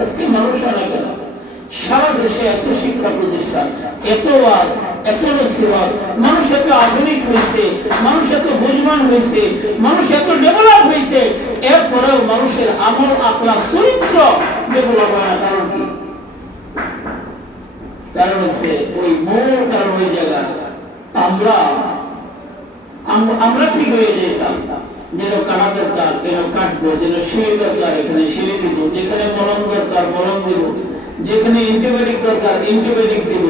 আজকে মানুষ অনেক সারা দেশে এত শিক্ষা প্রতিষ্ঠান, এত ওয়াজ, এত নসিহত, মানুষ এত আধুনিক হয়েছে, মানুষ এত বুঝবান হয়েছে, মানুষ এত ডেভেলপ হয়েছে, এরপরেও মানুষের আমল আকলাক চরিত্র ডেভেলপ হয় না। কারণ কি? কারণ হচ্ছে ওই মূল কারণ ওই জায়গা আমরা ঠিক হয়ে যেতাম, যেন কাটা দরকার যেন কাটবো, যেন সিঁড়ি দরকার এখানে সিঁড়ি দিব, যেখানে মলম দরকার মলম দিব, যেখানে অ্যান্টিবায়োটিক দরকার অ্যান্টিবায়োটিক দিব,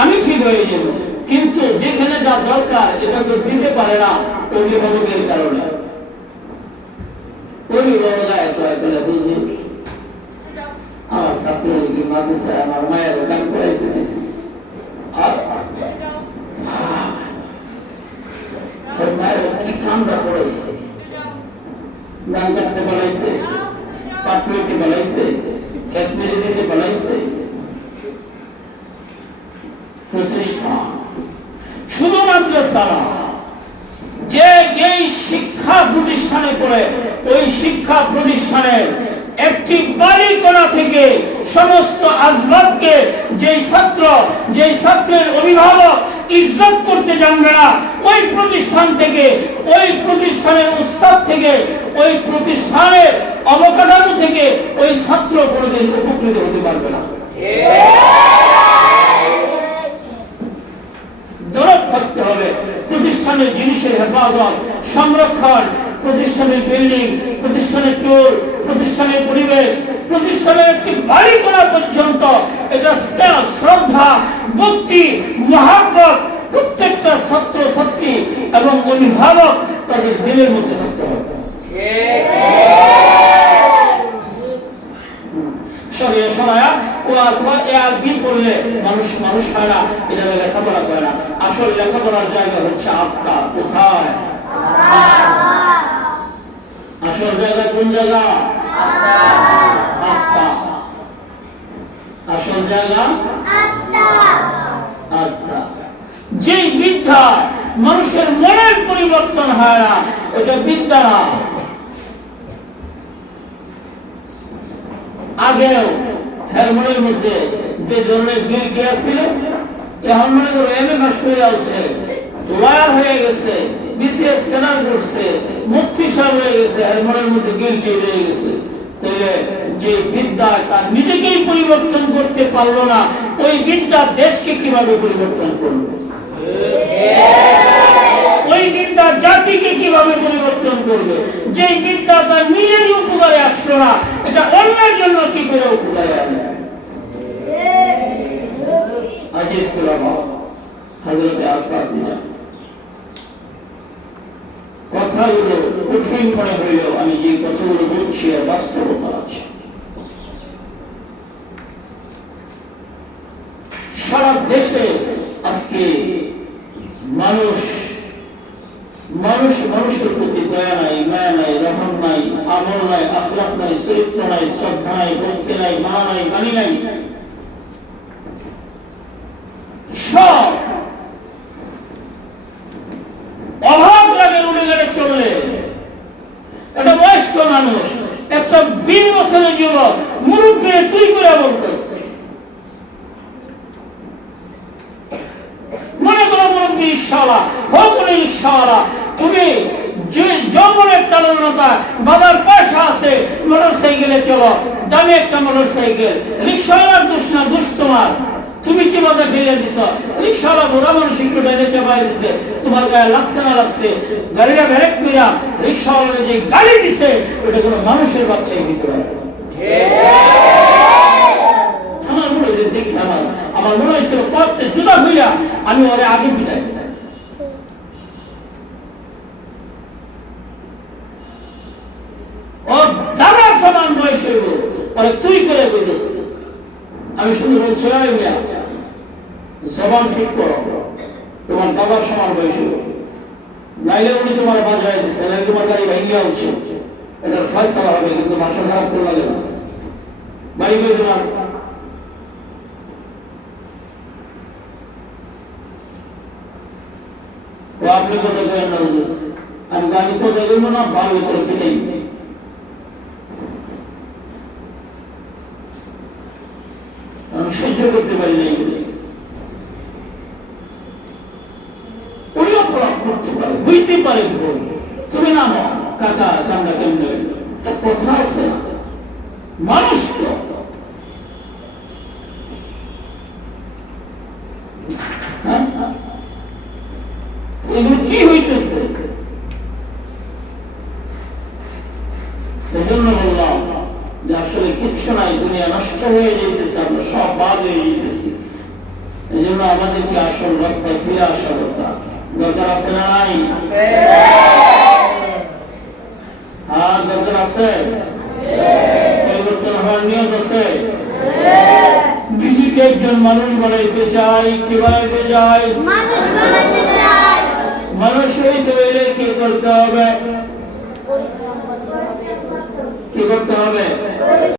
আমি ঠিক হয়ে যাব। কিন্তু যেখানে যা দরকার এটা তো দিতে পারে না অভিভাবকের কারণে। অভিভাবকরা এত একবারে বুঝলি আমার ছাত্রলীগের মাদ্রাসায় আমার মায়ের গান করাইতে দিয়েছি, মায়ের অনেক কামটা করেছে, গান করতে বলাইছে, পাঠ লইতে বলাইছে, খেত মেরে দিতে বলাইছে। প্রতিষ্ঠান শুধুমাত্র সারা যে যেই শিক্ষা প্রতিষ্ঠানে পড়ে ওই শিক্ষা প্রতিষ্ঠানের একটি বাড়িকোণা থেকে সমস্ত আজবাবকে যেই ছাত্রের অভিভাবক ইজ্জত করতে জানবে না, ওই প্রতিষ্ঠান থেকে, ওই প্রতিষ্ঠানের উস্তাদ থেকে, ওই প্রতিষ্ঠানের অবকাঠামো থেকে ওই ছাত্র কোনোদিন উপকৃত হতে পারবে না। দরদ থাকতে হবে প্রতিষ্ঠানের জিনিসের হেফাজত, সংরক্ষণ, প্রতিষ্ঠানের বিল্ডিং, প্রতিষ্ঠানের টুর, প্রতিষ্ঠানের পরিবেশ, প্রতিষ্ঠানের একটি বাড়ি করা পর্যন্ত এটা স্নেহ, শ্রদ্ধা, ভক্তি, মহাব্বত প্রত্যেকটা ছাত্র ছাত্রী এবং অভিভাবক তাদের দিলের মধ্যে থাকতে হবে। মানুষ হয় না, এটা লেখাপড়া করে না। আসল লেখাপড়ার জায়গা হচ্ছে আত্মা। কোথায়? আসল জায়গা কোন জায়গা? আত্মা। আসল জায়গা আত্মা। যে বিদ্যা মানুষের মনের পরিবর্তন হয় না, ওটা বিদ্যা না। আগেও মনের মধ্যে যে ধরনের জ্ঞান ছিল, এখন মনে করো এমএ পাস করে যাচ্ছে, লয়ার হয়ে গেছে, বিসিএস কেনার করছে, মুফতি সাহেব হয়ে গেছে, মনের মধ্যে গিল্টি রয়ে গেছে। তাহলে যে বিদ্যা তার নিজেকেই পরিবর্তন করতে পারলো না, ওই বিদ্যা দেশকে কিভাবে পরিবর্তন করবে? ওই বিদ্যা জাতিকে কিভাবে পরিবর্তন করবে? যে বিদ্যা তার নিজের উপকারে আসলো না, এটা অন্যের জন্য কি করে উপকারে আনবে? আজিজ উলামা, হযরতে আসাতিজা, কথাগুলো কঠিন মনে হইলেও আমি যে কথাগুলো বলছি আর বাস্তবতা আছে। সারা দেশে আজকে মানুষের প্রতি দয়া নাই, মায়া নাই, রহম নাই, আমল নাই, আখলাক নাই, চরিত্র নাই, শ্রদ্ধা নাই, ভক্তি নাই, মানা নাই, মানি নাই। সব অভাব লাগে, উড়ে গেলে চলে। একটা বয়স্ক মানুষ, একটা 20 বছরের যুবক মুরব্বী তুই করে বলতেছে, মনে করো মুরব্বী রিক্সাওয়ালা হোক, উনি রিক্সাওয়ালা, তুমি যৌবনের চালনতা, বাবার পয়সা আছে, মোটর সাইকেলে চলো, দামি একটা মোটর সাইকেল। রিক্সাওয়ালার দোষ না, দোষ তোমার। তুমি চিমাতে ফেলে দিছ, রিক্সাওয়ালা বুড়া মানুষ একটু ডাইনে চাপাই দিছে, তোমার গায়ে লাগছে না লাগছে, গাড়িটা ব্রেক করিয়া রিক্সাওয়ালা যে গাড়ি দিছে ওটা কোনো মানুষের বাচ্চাই দিতে পারে। আমার মনে হয় দেখি, আমার মনে হয়েছিল পথে জুতা হইয়া আমি ওরে আগে বিদায়। ও দাদা সমান বয়স হইব, ওরে তুই করে বলেছি। আমি শুধু বলছি, জবান ঠিক করো, তোমার দাদার সমান বয়স হইব, নাইলে উনি তোমার বাজায় দিচ্ছে, নাইলে তোমার গাড়ি ভাঙিয়া উঠছে, এটার ফয়সালা হবে। কিন্তু ভাষা খারাপ করে লাগে না, বাড়ি করে তোমার আপনি কোথায় করেন না, আমি গাড়ি কোথায় করবো না, ভালো করে পিটাই। সহ্য করতে পারি নাই। উনি অপরাধ করতে পারে, হইতে পারে ভুল, তুমি নামো কাকা কান্না কেমনে, একটা কথা আছে না, মানুষ তো। এগুলো কি হইতেছে? এজন্য বললাম যে আসলে কিচ্ছু নাই, দুনিয়া নষ্ট হয়ে যেতেছে, আমরা সব বাদ হয়ে যেতেছি। এই জন্য আমাদেরকে আসল রাস্তায় ফিরে আসা দরকার। দরকার আছে না নাই? হ্যাঁ, দরকার আছে। পরিবর্তন হওয়ার নিয়ত আছে। নিজেকে একজন মানুষ বানাইতে চাই। কি বানাইতে চাই? মানুষ হইতে হইলে কি করতে হবে? কি করতে হবে?